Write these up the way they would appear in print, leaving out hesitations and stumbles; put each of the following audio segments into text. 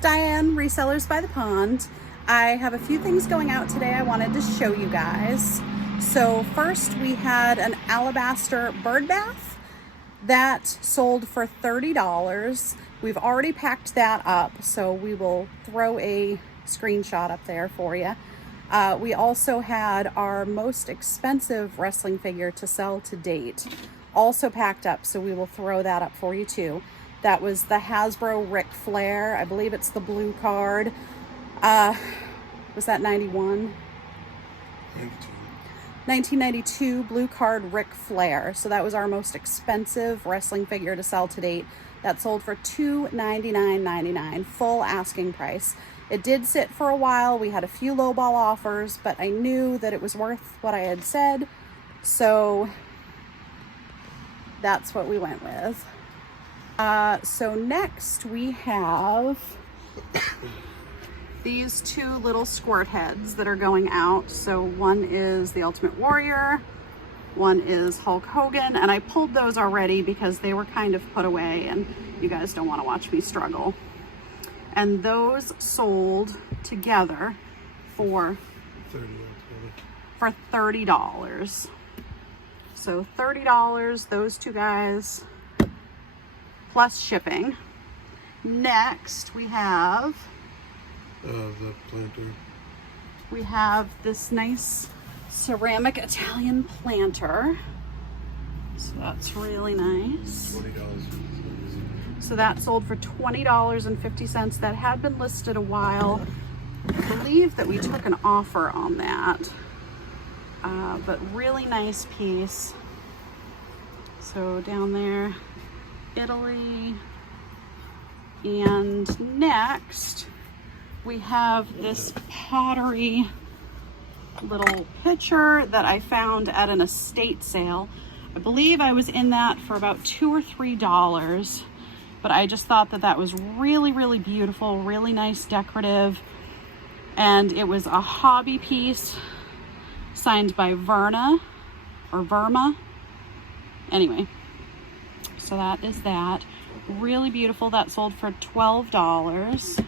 Diane, Resellers by the Pond. I have a few things going out today I wanted to show you guys. So first we had an alabaster bird bath that sold for $30. We've already packed that up, so we will throw a screenshot up there for you. We also had our most expensive wrestling figure to sell to date, also packed up, so we will throw that up for you too. That was the Hasbro Ric Flair. I believe it's the blue card. Was that 91? 1992 blue card Ric Flair. So that was our most expensive wrestling figure to sell to date. That sold for $299.99, full asking price. It did sit for a while. We had a few lowball offers, but I knew that it was worth what I had said. So that's what we went with. So next we have these two little squirt heads that are going out. So one is the Ultimate Warrior, one is Hulk Hogan, and I pulled those already because they were kind of put away and you guys don't want to watch me struggle. And those sold together for $30. So $30, those two guys, plus shipping. Next we have the planter. We have this nice ceramic Italian planter. So that's really nice. $20. So that sold for $20.50. That had been listed a while. I believe that we took an offer on that. But really nice piece. So down there, Italy. And next we have this pottery little pitcher that I found at an estate sale. I believe I was in that for about $2 or $3, but I just thought that that was really, really beautiful, really nice decorative. And it was a hobby piece signed by Verna or Verma. Anyway, so that is that. Really beautiful. That sold for $12.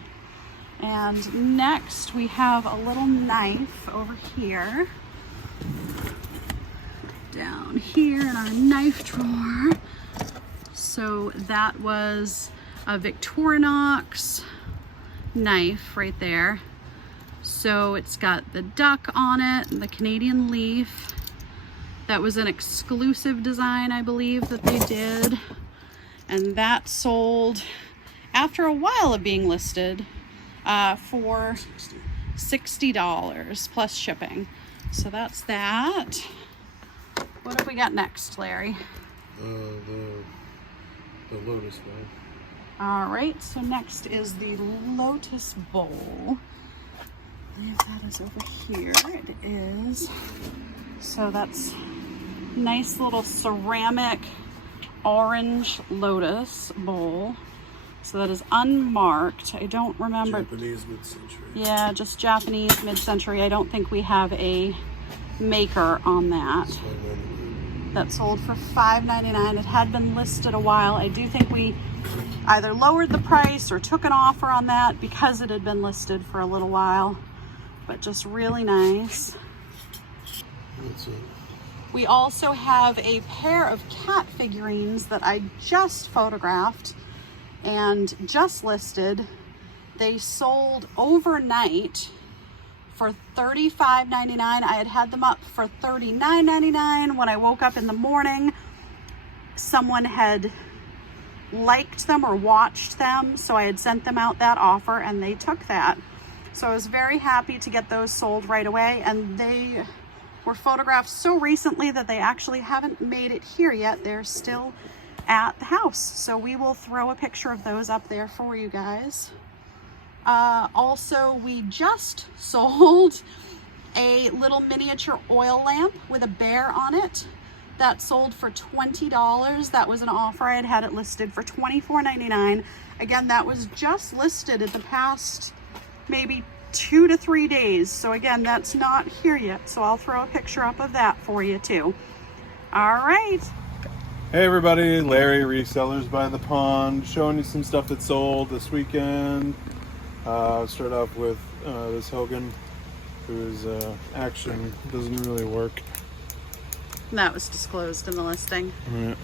And next we have a little knife over here, down here in our knife drawer. So that was a Victorinox knife right there. So it's got the duck on it and the Canadian leaf. That was an exclusive design, I believe, that they did. And that sold after a while of being listed for $60 plus shipping. So that's that. What have we got next, Larry? The Lotus Bowl. All right, so next is the Lotus Bowl. I believe that is over here. It is. So that's nice little ceramic orange lotus bowl. So that is unmarked. I don't remember. Japanese mid-century. Yeah, just Japanese mid-century. I don't think we have a maker on that. That sold for $5.99. It had been listed a while. I do think we either lowered the price or took an offer on that because it had been listed for a little while. But just really nice. That's it. We also have a pair of cat figurines that I just photographed and just listed. They sold overnight for $35.99. I had them up for $39.99. When I woke up in the morning, someone had liked them or watched them, so I had sent them out that offer and they took that. So I was very happy to get those sold right away, and they were photographed so recently that they actually haven't made it here yet. They're still at the house, so we will throw a picture of those up there for you guys. Also, we just sold a little miniature oil lamp with a bear on it. That sold for $20. That was an offer. I had it listed for $24.99. Again, that was just listed in the past maybe 2 to 3 days. So again, that's not here yet. So I'll throw a picture up of that for you too. All right. Hey everybody, Larry, Resellers by the Pond, showing you some stuff that sold this weekend. Start off with this Hogan, whose action doesn't really work. And that was disclosed in the listing. Yeah.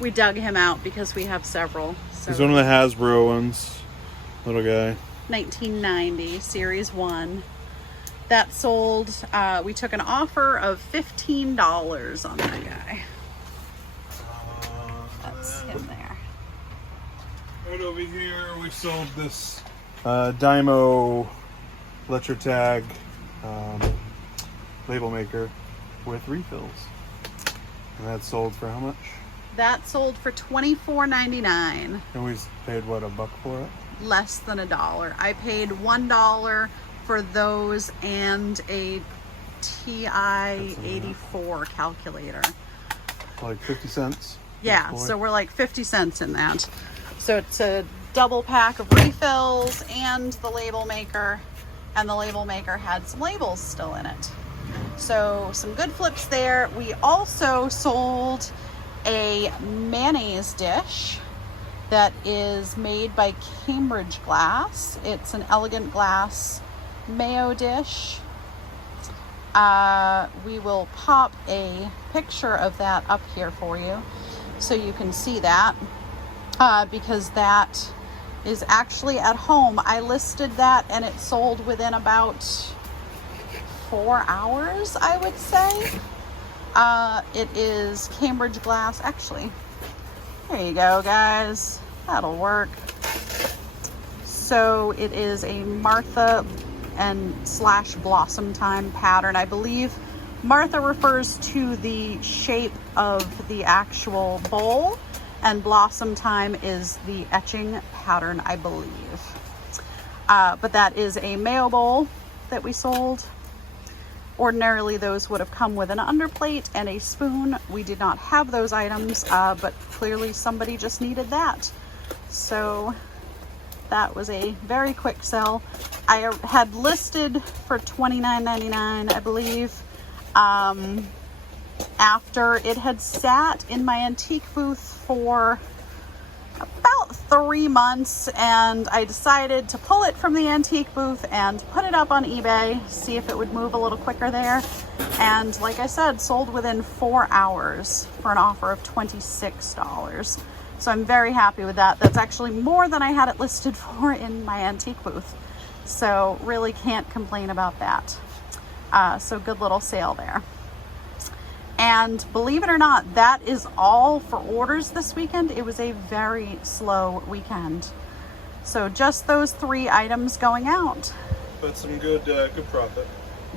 We dug him out because we have several. So He's one of the Hasbro ones. Little guy. 1990 Series 1. That sold, we took an offer of $15 on that guy. That's him there. Right over here, we sold this Dymo Electrotag label maker with refills. And that sold for how much? That sold for $24.99. And we paid, what, $1 for it? Less than $1. I paid $1 for those and a TI-84 calculator. Like 50 cents? Yeah, so we're like 50 cents in that. So it's a double pack of refills and the label maker. And the label maker had some labels still in it. So some good flips there. We also sold a mayonnaise dish that is made by Cambridge Glass. It's an elegant glass mayo dish. We will pop a picture of that up here for you so you can see that, because that is actually at home. I listed that and it sold within about 4 hours, I would say. It is Cambridge Glass. Actually, there you go, guys. That'll work. So it is a Martha and / Blossom Time pattern. I believe Martha refers to the shape of the actual bowl, and Blossom Time is the etching pattern, I believe. But that is a mayo bowl that we sold. Ordinarily, those would have come with an underplate and a spoon. We did not have those items, but clearly somebody just needed that. So that was a very quick sell. I had listed for $29.99, I believe, after it had sat in my antique booth for about 3 months, and I decided to pull it from the antique booth and put it up on eBay, see if it would move a little quicker there. And like I said, sold within 4 hours for an offer of $26. So I'm very happy with that. That's actually more than I had it listed for in my antique booth. So really can't complain about that. So good little sale there. And believe it or not, that is all for orders this weekend. It was a very slow weekend. So just those 3 items going out. But some good profit.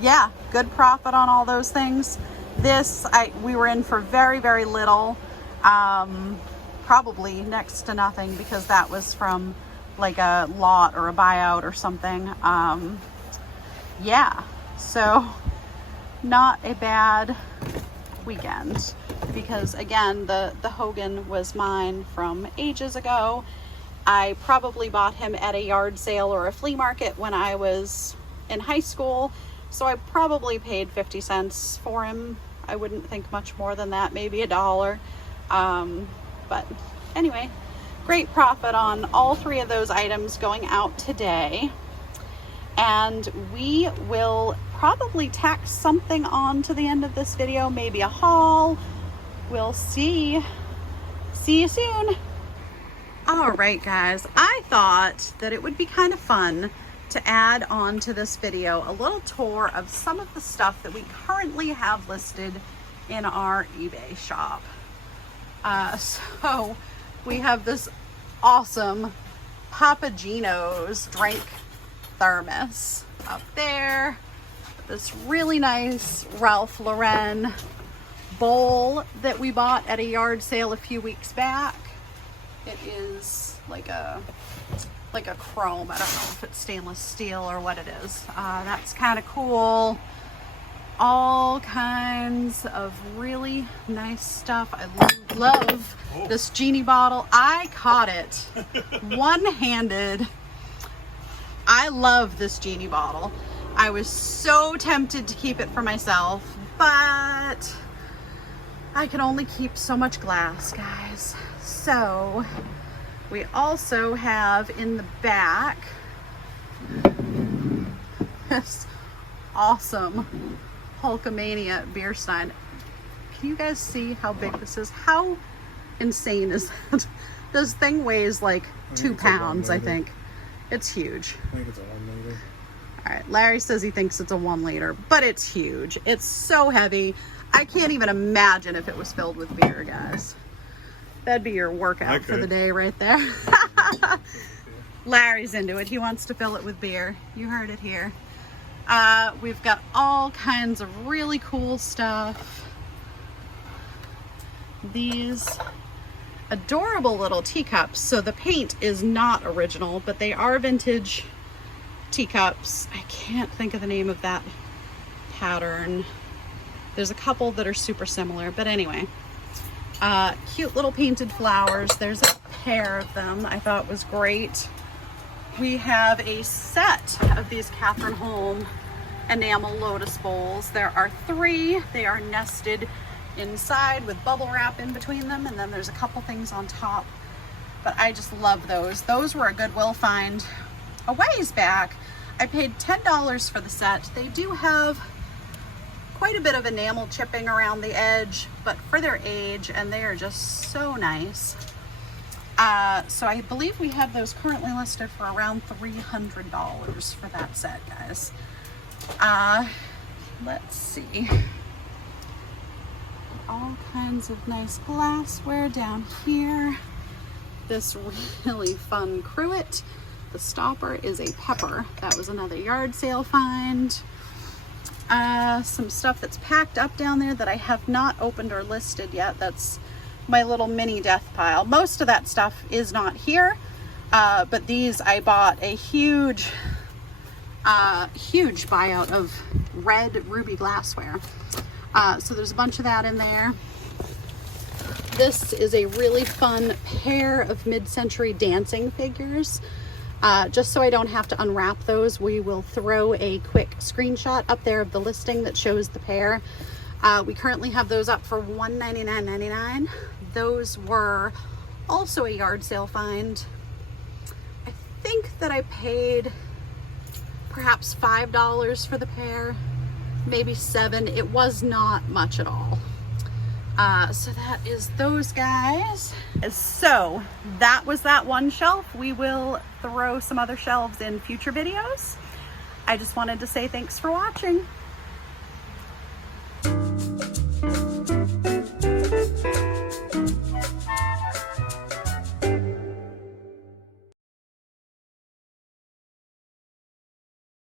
Yeah, good profit on all those things. This, we were in for very, very little. Probably next to nothing, because that was from like a lot or a buyout or something. Yeah, so not a bad weekend, because again, the Hogan was mine from ages ago. I probably bought him at a yard sale or a flea market when I was in high school, so I probably paid 50 cents for him. I wouldn't think much more than that, maybe $1. But anyway, great profit on all 3 of those items going out today. And we will probably tack something on to the end of this video, maybe a haul. We'll see. See you soon. All right, guys, I thought that it would be kind of fun to add on to this video a little tour of some of the stuff that we currently have listed in our eBay shop. So we have this awesome Papagenos drink thermos up there. This really nice Ralph Lauren bowl that we bought at a yard sale a few weeks back. It is like a chrome. I don't know if it's stainless steel or what it is. That's kind of cool. All kinds of really nice stuff. I love this genie bottle. I caught it one-handed. I love this genie bottle. I was so tempted to keep it for myself, but I can only keep so much glass, guys. So we also have in the back this awesome Hulkamania beer stein. Can you guys see how big this is? How insane is that? This thing weighs like 2 pounds, I think. It's huge. I think it's a 1 liter. All right, Larry says he thinks it's a 1 liter, but it's huge. It's so heavy. I can't even imagine if it was filled with beer, guys. That'd be your workout for the day right there. Larry's into it. He wants to fill it with beer. You heard it here. We've got all kinds of really cool stuff. These adorable little teacups. So the paint is not original, but they are vintage teacups. I can't think of the name of that pattern. There's a couple that are super similar, but anyway. Cute little painted flowers. There's a pair of them I thought was great. We have a set of these Catherine Holm enamel lotus bowls. There are 3. They are nested inside with bubble wrap in between them, and then there's a couple things on top, but I just love those. Those were a Goodwill find a ways back. I paid $10 for the set. They do have quite a bit of enamel chipping around the edge, but for their age, and they are just so nice. So I believe we have those currently listed for around $300 for that set, guys. Let's see. All kinds of nice glassware down here. This really fun cruet. The stopper is a pepper. That was another yard sale find. Some stuff that's packed up down there that I have not opened or listed yet. That's my little mini death pile. Most of that stuff is not here, but these I bought a huge buyout of red ruby glassware. So there's a bunch of that in there. This is a really fun pair of mid-century dancing figures. Just so I don't have to unwrap those, we will throw a quick screenshot up there of the listing that shows the pair. We currently have those up for $199.99. Those were also a yard sale find. I think that I paid perhaps $5 for the pair, maybe $7. It was not much at all. So that is those guys. So that was that one shelf. We will throw some other shelves in future videos. I just wanted to say thanks for watching.